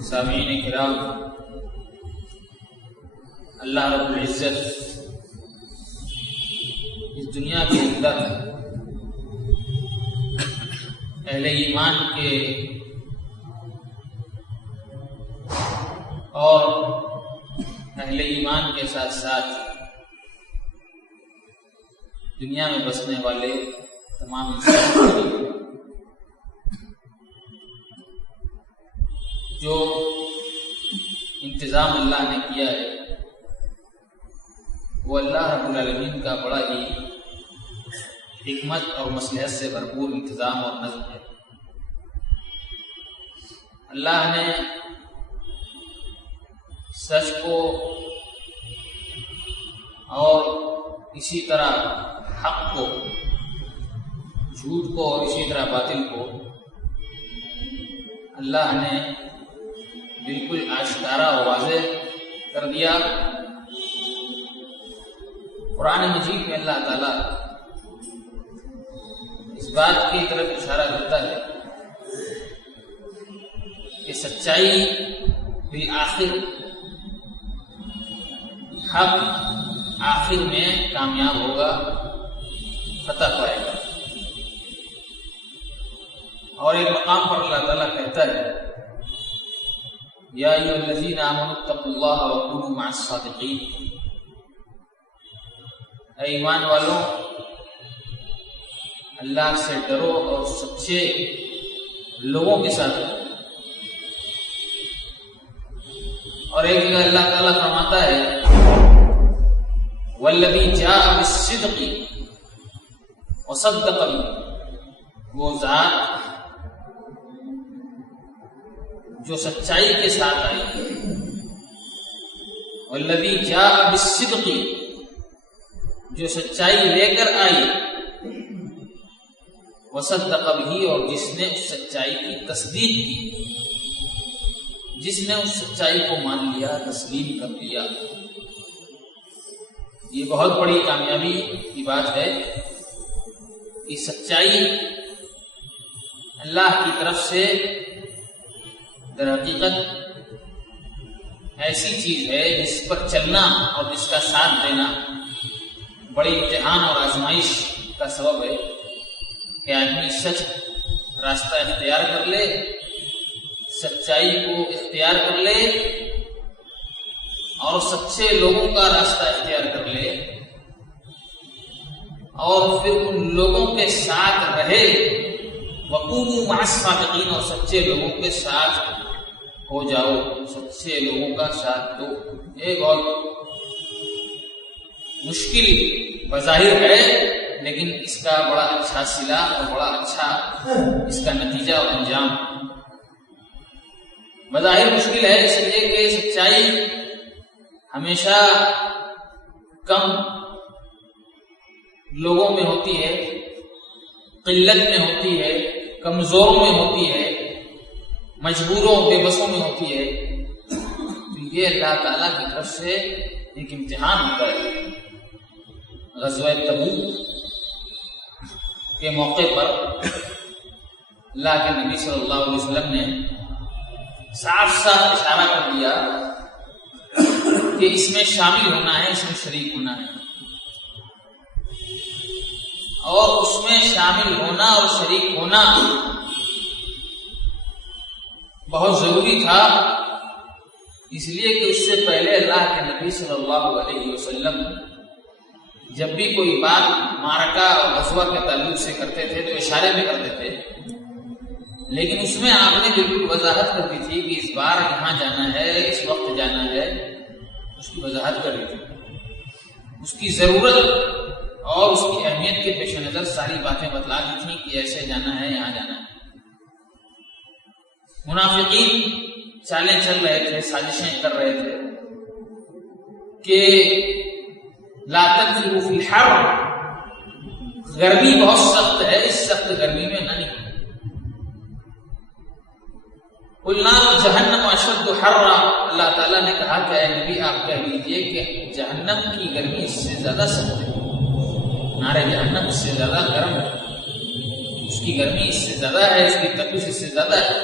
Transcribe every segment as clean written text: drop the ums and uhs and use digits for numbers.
سامعین کرام، اللہ رب العزت اس دنیا کے اندر اہل ایمان کے اور اہل ایمان کے ساتھ ساتھ دنیا میں بسنے والے تمام انسانوں جو انتظام اللہ نے کیا ہے وہ اللہ رب العالمین کا بڑا ہی حکمت اور مصلحت سے بھرپور انتظام اور نظم ہے۔ اللہ نے سچ کو اور اسی طرح حق کو، جھوٹ کو اور اسی طرح باطل کو اللہ نے بالکل آشکارا اور واضح کر دیا۔ قرآن مجید میں اللہ تعالیٰ اس بات کی طرف اشارہ کرتا ہے کہ سچائی بالآخر، حق آخر میں کامیاب ہوگا، فتح پائے گا۔ اور ایک مقام پر اللہ تعالیٰ کہتا ہے یا ایھا الذین آمنوا اتقوا اللہ وکونوا مع الصادقین، اے ایمان والوں اللہ سے ڈرو اور سچے لوگوں کے ساتھ رہو۔ اور ایک جگہ اللہ تعالیٰ فرماتا ہے والذی جاء بالصدق وصدق بہ، وہ ذات جو سچائی کے ساتھ آئی، والذی جاء بالصدق، جو سچائی لے کر آئی، وصدق بہ، اور جس نے اس سچائی کی تصدیق کی، جس نے اس سچائی کو مان لیا، تسلیم کر لیا۔ یہ بہت بڑی کامیابی کی بات ہے کہ سچائی اللہ کی طرف سے در حقیقت ایسی چیز ہے جس پر چلنا اور جس کا ساتھ دینا بڑی امتحان اور آزمائش کا سبب ہے کہ آدمی سچ راستہ اختیار کر لے، سچائی کو اختیار کر لے اور سچے لوگوں کا راستہ اختیار کر لے اور پھر ان لوگوں کے ساتھ رہے، وَقُومُوا مَعَ الصَّادِقِينَ، اور سچے لوگوں کے ساتھ ہو جاؤ، سچے لوگوں کا ساتھ دو۔ یہ بہت مشکل بظاہر ہے، لیکن اس کا بڑا اچھا صلہ اور بڑا اچھا اس کا نتیجہ اور انجام۔ بظاہر مشکل ہے اس لیے کہ سچائی ہمیشہ کم لوگوں میں ہوتی ہے، قلت میں ہوتی ہے، کمزوروں میں ہوتی ہے، مجبوروں بے بسوں میں ہوتی ہے۔ تو یہ اللہ تعالیٰ کی طرف سے ایک امتحان ہوتا ہے۔ غزوہ تبوک کے موقع پر اللہ کے نبی صلی اللہ علیہ وسلم نے صاف صاف اشارہ کر دیا کہ اس میں شامل ہونا ہے، اس میں شریک ہونا ہے، اور اس میں شامل ہونا اور شریک ہونا بہت ضروری تھا، اس لیے کہ اس سے پہلے اللہ کے نبی صلی اللہ علیہ وسلم جب بھی کوئی بات معرکہ اور غزوہ کے تعلق سے کرتے تھے تو اشارے میں کرتے تھے، لیکن اس میں آپ نے بالکل وضاحت کر دی تھی کہ اس بار یہاں جانا ہے، اس وقت جانا ہے، اس کی وضاحت کر دی تھی۔ اس کی ضرورت اور اس کی اہمیت کے پیش نظر ساری باتیں بتلا دی تھیں کہ ایسے جانا ہے، یہاں جانا ہے۔ منافقین چالیں چل رہے تھے، سازشیں کر رہے تھے کہ لا تنفروا فی الحر، گرمی بہت سخت ہے، اس سخت گرمی میں نہ نکلو۔ قل نار جہنم اشد حرا، اللہ تعالیٰ نے کہا کہ اے نبی آپ کہہ دیجئے کہ جہنم کی گرمی اس سے زیادہ سخت ہے، نار جہنم اس سے زیادہ گرم ہے، اس کی گرمی اس سے زیادہ ہے، اس کی تپش اس سے زیادہ ہے۔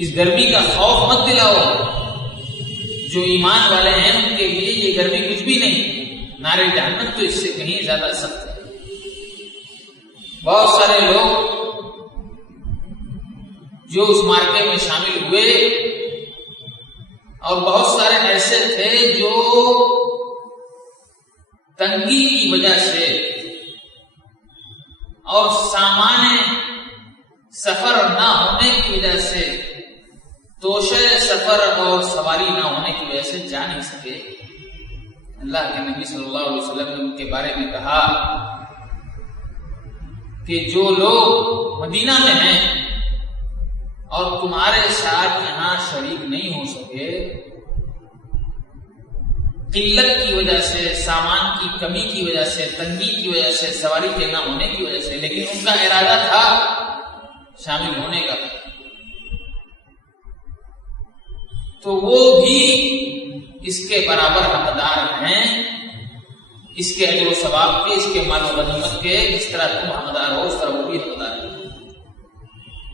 اس گرمی کا خوف مت دلاؤ. جو ایمان والے ہیں ان کے لیے یہ گرمی کچھ بھی نہیں، نار جہنم تو اس سے کہیں زیادہ سخت ہے. بہت سارے لوگ جو اس مارکے میں شامل ہوئے، اور بہت سارے ایسے تھے جو تنگی کی وجہ سے اور سامان سفر نہ ہونے کی وجہ سے، توشہ سفر اور سواری نہ ہونے کی وجہ سے جا نہیں سکے. اللہ کے نبی صلی اللہ علیہ وسلم نے ان کے بارے میں کہا کہ جو لوگ مدینہ میں ہیں اور تمہارے ساتھ یہاں شریک نہیں ہو سکے، قلت کی وجہ سے، سامان کی کمی کی وجہ سے، تنگی کی وجہ سے، سواری کے نہ ہونے کی وجہ سے، لیکن ان کا ارادہ تھا شامل ہونے کا، تو وہ بھی اس کے برابر حقدار ہیں، اس کے اجر و ثواب کے، اس کے مال و غنیمت کے. جس طرح تم حقدار ہو اس طرح وہ بھی حقدار ہے.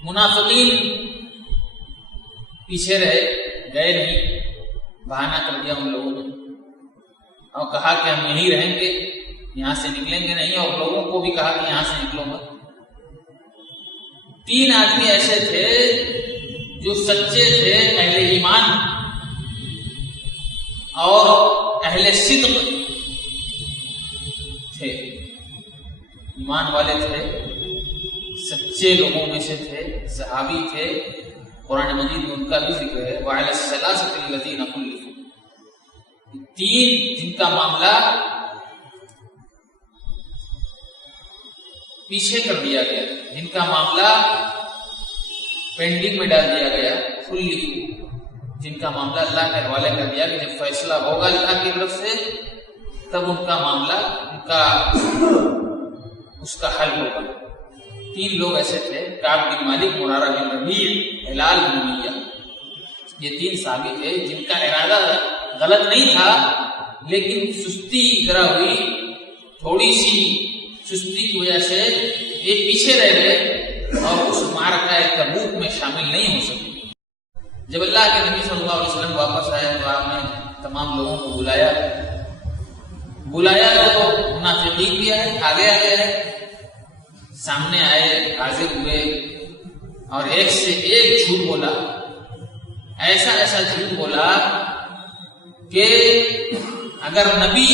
منافقین پیچھے رہے، گئے نہیں، بہانہ کر دیا ان لوگوں نے اور کہا کہ ہم یہیں رہیں گے، یہاں سے نکلیں گے نہیں، اور لوگوں کو بھی کہا کہ یہاں سے نکلو مت. 3 آدمی ایسے تھے جو سچے تھے، اہل ایمان اور اہل صدق تھے، ایمان والے تھے، سچے لوگوں میں سے تھے، صحابی تھے. قرآن مجید میں ان کا بھی ذکر ہے، وَعَلَى الثَّلَاثَةِ الَّذِينَ خُلِّفُوا. 3 جن کا معاملہ پیچھے کر دیا گیا، جن کا معاملہ پینڈنگ میں ڈال دیا گیا، خُلِّفُوا، جن کا معاملہ اللہ کے حوالے کر دیا کہ جب فیصلہ ہوگا اللہ کی طرف سے تب ان کا معاملہ، ان کا اس کا حل ہوگا. 3 لوگ ایسے تھے، کعب بن مالک، مرارہ بن ربیع، ہلال بن امیہ. یہ 3 صحابی تھے جن کا ارادہ غلط نہیں تھا، لیکن سستی ذرا ہوئی، تھوڑی سی سستی کی وجہ سے یہ پیچھے رہ گئے اور اس معرکہ تبوک میں شامل نہیں ہو سکے. جب اللہ کے نبی صلی اللہ علیہ وسلم واپس آئے تو آپ نے تمام لوگوں کو بلایا تو منافقین بھی آئے، آگے سامنے آئے، حاضر ہوئے اور ایک سے ایک جھوٹ بولا، ایسا جھوٹ بولا کہ اگر نبی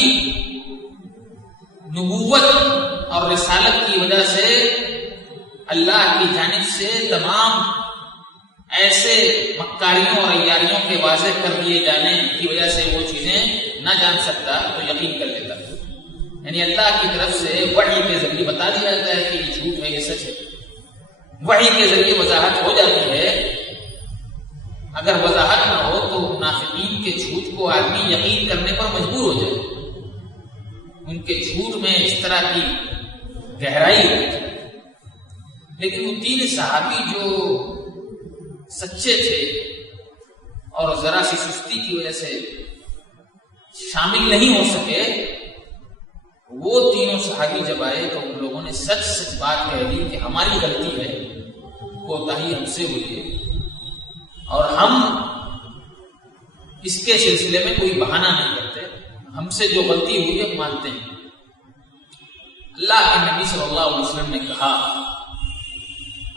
نبوت اور رسالت کی وجہ سے اللہ کی جانب سے تمام ایسے مکاریوں اور عیاریوں کے واضح کر دیے جانے کی وجہ سے وہ چیزیں نہ جان سکتا تو یقین کر لیتا. یعنی اللہ کی طرف سے وحی کے ذریعے بتا دیا جاتا ہے کہ یہ جھوٹ ہے، یہ سچ ہے. وحی کے ذریعے وضاحت ہو جاتی ہے. اگر وضاحت نہ ہو تو منافقین کے جھوٹ کو آدمی یقین کرنے پر مجبور ہو جائے. ان کے جھوٹ میں اس طرح کی گہرائی ہوتی ہے. لیکن وہ 3 صحابی جو سچے تھے اور ذرا سی سستی کی وجہ سے شامل نہیں ہو سکے، وہ 3 صحابی جب آئے تو ان لوگوں نے سچ بات کہہ دی کہ ہماری غلطی ہے، کوتاہی ہم سے ہوئی ہے اور ہم اس کے سلسلے میں کوئی بہانہ نہیں کرتے، ہم سے جو غلطی ہوئی ہے مانتے ہیں. اللہ کے نبی صلی اللہ علیہ وسلم نے کہا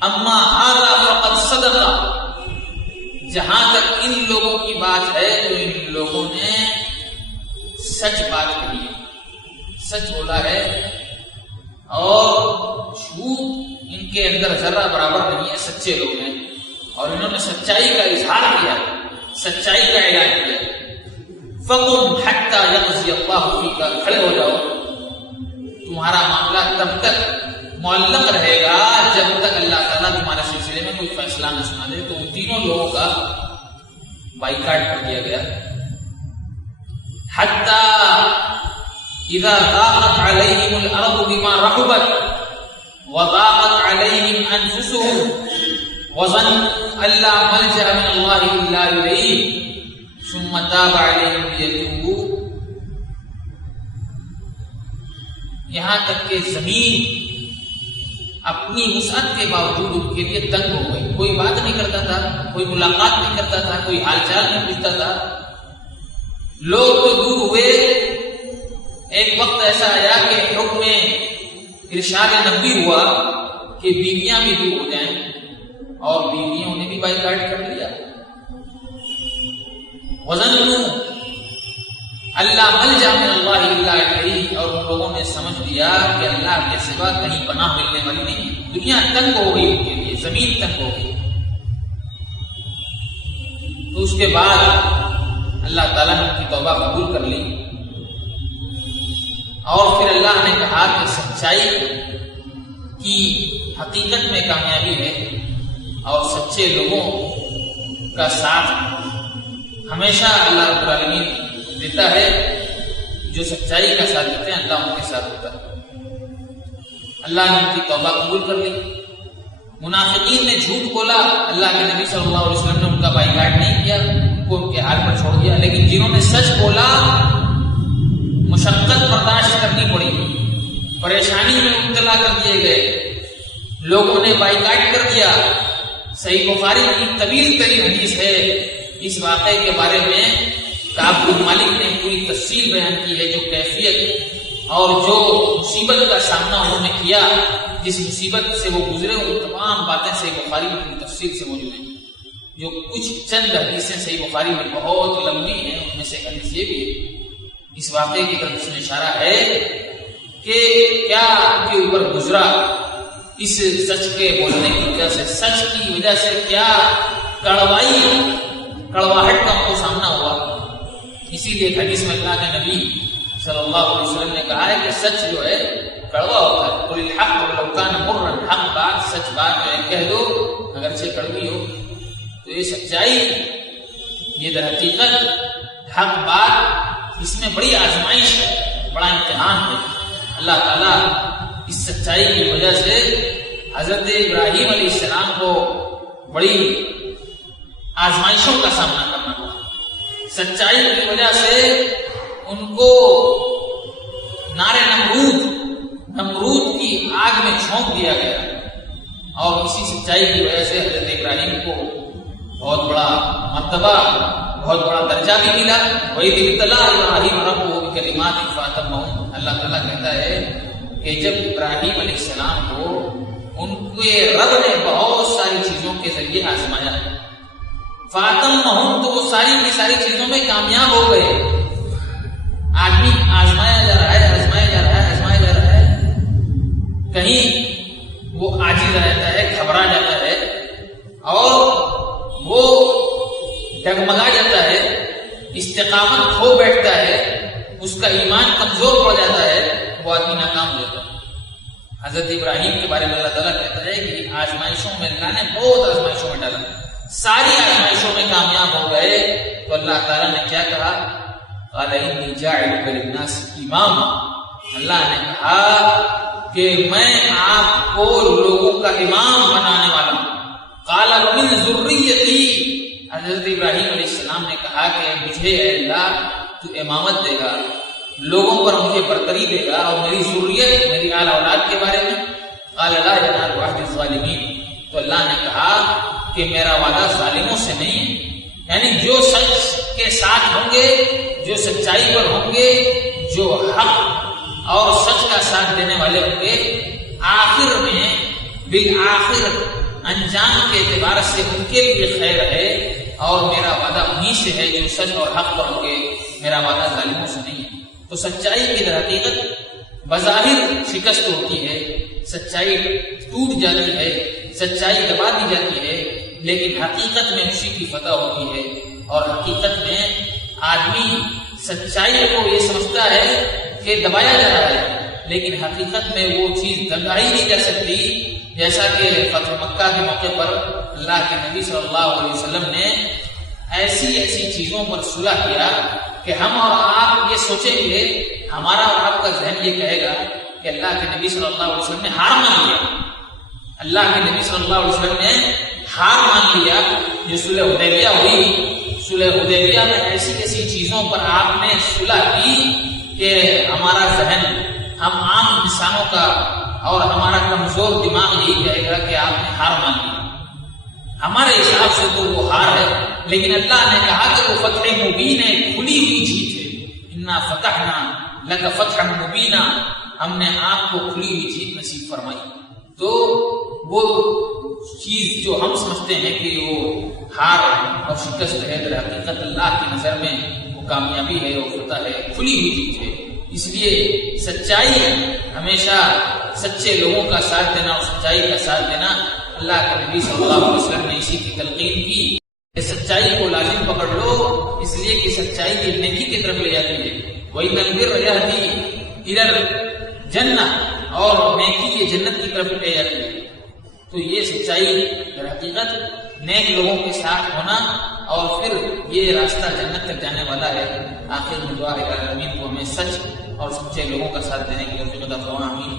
اما ھذا فقد صدق. جہاں تک ان لوگوں کی بات ہے تو ان لوگوں نے سچ بات کہی ہے، سچ بولا ہے اور جھوٹ ان کے اندر ذرہ برابر نہیں ہے. سچے لوگ ہیں اور انہوں نے سچائی کا اظہار کیا، سچائی کا اعلان کیا. فقم حتی یقضی اللہ فیک، کھڑے ہو جاؤ، تمہارا معاملہ تب تک معلق رہے گا جب تک اللہ تعالیٰ تمہارے سلسلے میں کوئی فیصلہ نہ سنا دے. تو ان 3 لوگوں کا بائیکاٹ کر دیا گیا. حتی اذا ضاقت علیہم الارض بما رحبت وضاقت علیہم انفسهم وظنوا ان لا ملجأ من اللہ الا الیہ ثم تاب علیہم لیتوبوا. یہاں تک کہ زمین اپنی وسعت کے باوجود ان کے لیے تنگ ہو گئی. کوئی بات نہیں کرتا تھا, کوئی ملاقات نہیں کرتا تھا, کوئی حال چال نہیں پوچھتا تھا. لوگ تو دور ہوئے. ایک وقت ایسا آیا کہ حکم ارشاد نبی ہوا کہ بیویاں بھی دور ہو جائیں, اور بیویوں نے بھی بائیکاٹ کر لیا. وظنوا اللہ ملجا من اللہ الا الیہ, اور ان لوگوں نے سمجھ لیا کہ اللہ کے سوا کہیں پناہ ملنے والی نہیں ہے. دنیا تنگ ہو گئی ان کے لیے, زمین تنگ ہو گئی. تو اس کے بعد اللہ تعالیٰ نے ان کی توبہ قبول کر لی, اور پھر اللہ نے کہا کہ سچائی کی حقیقت میں کامیابی ہے, اور سچے لوگوں کا ساتھ ہمیشہ اللہ رب العالمین دیتا ہے. جو سچائی کا ساتھ دیتے ہیں اللہ ان کے ساتھ ہوتا ہے. اللہ نے ان کی توبہ قبول کر لی. منافقین نے جھوٹ بولا, اللہ کے نبی صلی اللہ علیہ وسلم نے ان کا بائیکاٹ نہیں کیا, ان کو ان کے حال پر چھوڑ دیا. لیکن جنہوں نے سچ بولا مشقت برداشت کرنی پڑی, پریشانی میں مبتلا کر دیے گئے, لوگوں نے بائیکاٹ کر دیا. صحیح بخاری کی طویل ترین حدیث ہے اس واقعے کے بارے میں. کعب بن مالک نے پوری تفصیل بیان کی ہے, جو کیفیت اور جو مصیبت کا سامنا انہوں نے کیا, جس مصیبت سے وہ گزرے, وہ تمام باتیں صحیح بخاری میں پوری تفصیل سے موجود ہیں. جو کچھ چند حدیثیں صحیح بخاری میں بہت لمبی ہیں, ان میں سے ایک حدیث یہ بھی ہے. اس واقعے کی طرف اس میں اشارہ ہے کہ کیا ان کے اوپر گزرا اس سچ کے بولنے کی وجہ سے, سچ کی وجہ سے کیا کڑواہٹ کا ان کو سامنا ہوا. اسی لیے ایک حدیث میں اللہ کے نبی صلی اللہ علیہ وسلم نے کہا ہے کہ سچ جو ہے کڑوا ہوتا ہے. قل الحق ولو کان مرا, حق بات, سچ بات جو ہے کہہ دو اگرچہ کڑوی ہو. تو یہ سچائی, یہ در حقیقت حق بات, اس میں بڑی آزمائش ہے, بڑا امتحان ہے. اللہ تعالیٰ اس سچائی کی وجہ سے حضرت ابراہیم علیہ السلام کو بڑی آزمائشوں کا سامنا کرنا پڑا. سچائی کی وجہ سے ان کو نار نمرود کی آگ میں جھونک دیا گیا, اور اسی سچائی کی وجہ سے حضرت ابراہیم کو بہت بڑا مرتبہ, بہت بڑا درجہ بھی ملا. وَإِذِ ابْتَلَىٰ إِبْرَاهِيمَ رَبُّهُ بِكَلِمَاتٍ فَأَتَمَّهُنَّ. اللہ تعالیٰ کہتا ہے کہ جب ابراہیم علیہ السلام کو ان کے رب نے بہت ساری چیزوں کے ذریعے آزمایا, فَأَتَمَّهُنَّ, تو وہ ساری کی ساری چیزوں میں کامیاب ہو گئے. آدمی آزمایا جا رہا ہے, کہیں وہ عاجز رہتا ہے, گھبرا جاتا ہے, اور وہ ڈگمگا جاتا ہے, استقامت کھو بیٹھتا ہے, اس کا ایمان کمزور پڑ جاتا ہے, وہ آدمی ناکام ہو جاتا ہے. حضرت ابراہیم کے بارے میں اللہ تعالیٰ کہتا ہے کہ آزمائشوں میں اللہ نے بہت آزمائشوں میں ڈالا, ساری آزمائشوں میں کامیاب ہو گئے. تو اللہ تعالیٰ نے کیا کہا, قال انی جاعلک للناس اماما, اللہ نے کہا کہ میں آپ کو لوگوں کا امام بنانے والا ہوں. قال من ذریتی, حضرت ابراہیم علیہ السلام نے کہا کہ مجھے اے اللہ تو امامت دے گا, لوگوں پر مجھے برتری دے گا, اور میری ذریت, میری آل اولاد کے بارے میں. قال لا ینال عہد الظالمین, تو اللہ نے کہا کہ میرا وعدہ ظالموں سے نہیں ہے. یعنی جو سچ کے ساتھ ہوں گے, جو سچائی پر ہوں گے, جو حق اور سچ کا ساتھ دینے والے ہوں گے, آخر میں بالآخر انجام کے اعتبار سے ان کے لیے خیر ہے. اور میرا وعدہ انہی سے ہے جو سچ اور حق پر ہوں گے, میرا وعدہ ظالموں سے نہیں ہے. تو سچائی کی در حقیقت بظاہر شکست ہوتی ہے, سچائی ٹوٹ جاتی ہے, سچائی دبا دی جاتی ہے, لیکن حقیقت میں اسی کی فتح ہوتی ہے. اور حقیقت میں آدمی سچائی کو یہ سمجھتا ہے کہ دبایا جا رہا ہے, لیکن حقیقت میں وہ چیز دبائی نہیں جا سکتی. جیسا کہ فتح مکہ کے موقع پر اللہ کے نبی صلی اللہ علیہ وسلم نے ایسی چیزوں پر صلح کیا کہ ہم اور آپ یہ سوچیں گے, ہمارا اور آپ کا ذہن یہ کہے گا کہ اللہ کے نبی صلی اللہ علیہ وسلم نے ہار مان لیا. اللہ کے نبی صلی اللہ علیہ وسلم نے ہار مان لیا. جو صلح حدیبیہ ہوئی, صلح حدیبیہ میں ایسی چیزوں پر آپ نے صلح کی کہ ہمارا ذہن, ہم عام انسانوں کا اور ہمارا کمزور دماغ یہی کہے گا کہ آپ نے ہار مان لی. ہمارے حساب سے تو وہ ہار ہے، لیکن اللہ نے کہا کہ وہ فتح مبین ہے، کھلی ہوئی جیت ہے. انا فتحنا لک فتحا مبینا، ہم نے آپ کو کھلی ہوئی جیت نصیب فرمائی. تو وہ چیز جو ہم سمجھتے ہیں کہ وہ ہار اور شکست ہے، در حقیقت اللہ کی نظر میں وہ کامیابی ہے، وہ فتح ہے، کھلی ہوئی جیت ہے. اس لیے سچائی ہمیشہ سچے لوگوں کا ساتھ دینا اور سچائی کا ساتھ دینا، اللہ کے نبی صلی اللہ علیہ وسلم نے اسی کی تلقین کی کہ سچائی کو لازم پکڑ لو، اس لیے کہ سچائی کی نیکی کی طرف لے جاتی ہے. وَإِنَّ الْبِرَّ يَهْدِي إِلَى الْجَنَّةِ، اور نیکی یہ جنت کی طرف لے جاتی ہے. تو یہ سچائی در حقیقت نیک لوگوں کے ساتھ ہونا، اور پھر یہ راستہ جنت تک جانے والا ہے. آخر میں دعا ہے کہ آمین کو ہمیں سچ اور سچے لوگوں کا ساتھ دینے کی توفیق عطا فرمائے. آمین.